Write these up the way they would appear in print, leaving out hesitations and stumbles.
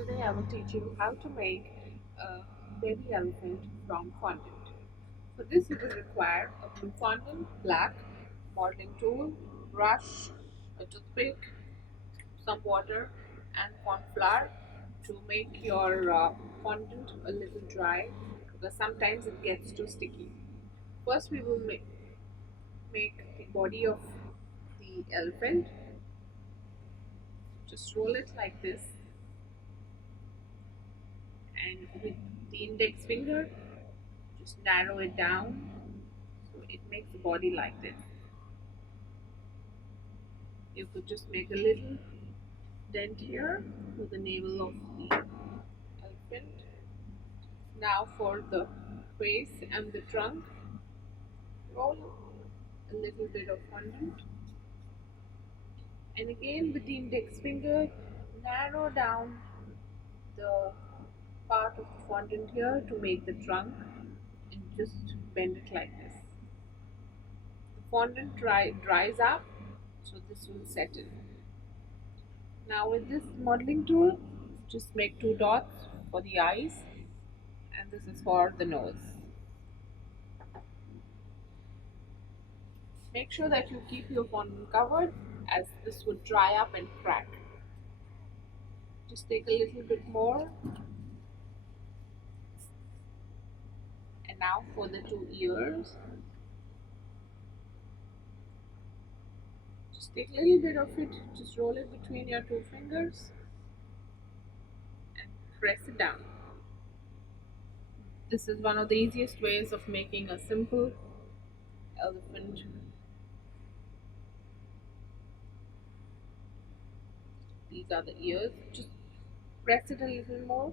Today I will teach you how to make a baby elephant from fondant. For this you will require a blue fondant, black, modeling tool, brush, a toothpick, some water and corn flour to make your fondant a little dry because sometimes it gets too sticky. First we will make the body of the elephant. Just roll it like this and with the index finger just narrow it down so it makes the body like this. You could just make a little dent here for the navel of the elephant. Now for the face and the trunk, roll a little bit of fondant and again with the index finger narrow down the part of the fondant here to make the trunk and just bend it like this. The fondant dries up so this will settle. Now with this modeling tool, just make two dots for the eyes and this is for the nose. Make sure that you keep your fondant covered as this would dry up and crack. Just take a little bit more. And now for the two ears. Just take a little bit of it, just roll it between your two fingers and press it down. This is one of the easiest ways of making a simple elephant. These are the ears. Just press it a little more.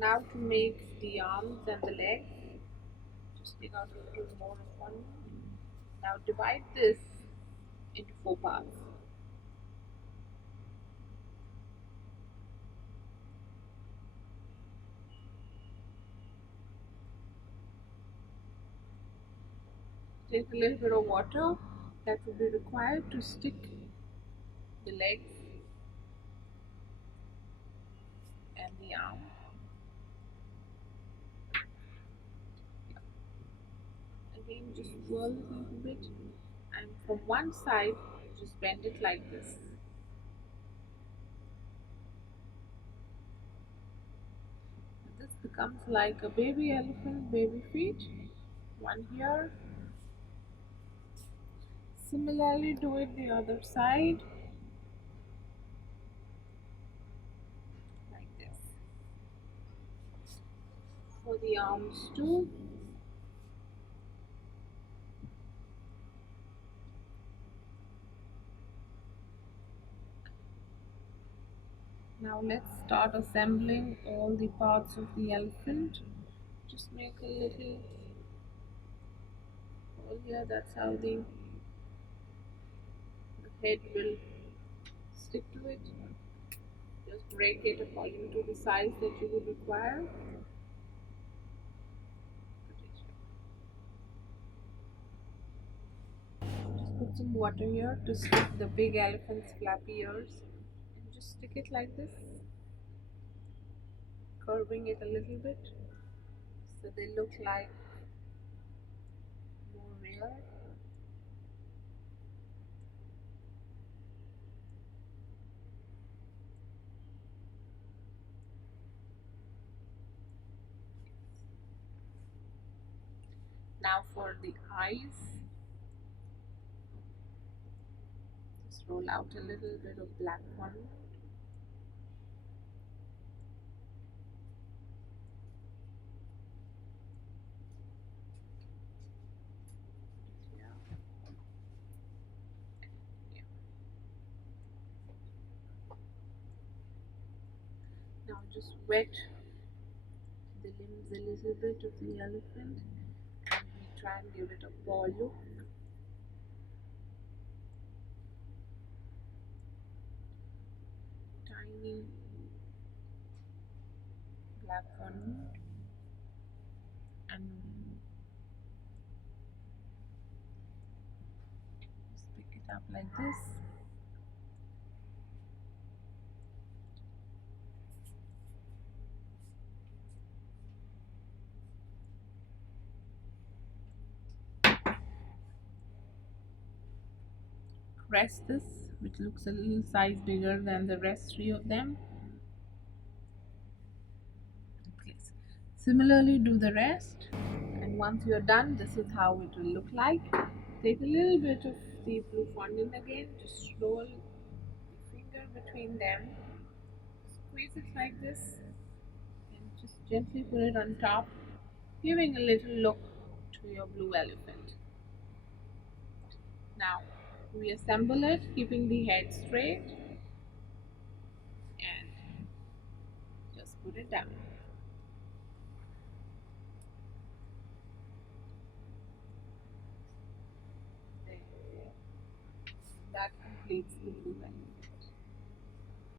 Now to make the arms and the legs, just take out a little more of one. Now divide this into four parts. Take a little bit of water that will be required to stick the legs and the arm. Again, just swirl it a little bit and from one side, just bend it like this. This becomes like a baby elephant, baby feet. One here. Similarly, do it the other side. Like this. For the arms too. Now let's start assembling all the parts of the elephant. Just make a little hole here, that's how the head will stick to it. Just break it according to the size that you would require. Just put some water here to stick the big elephant's flappy ears and just stick it like this, curving it a little bit so they look like more real. Now for the eyes, just roll out a little bit of black one. Now just wet the limbs a little bit of the elephant and we try and give it a paw look. Tiny black one and Tap like this. Press this, which looks a little size bigger than the rest three of them. Place. Similarly, do the rest. And once you're done, this is how it will look like. Take a little bit of the blue fondant again, just roll the finger between them, squeeze it like this, and just gently put it on top, giving a little look to your blue elephant. Now, reassemble it, keeping the head straight, and just put it down. There. That completes the blue elephant.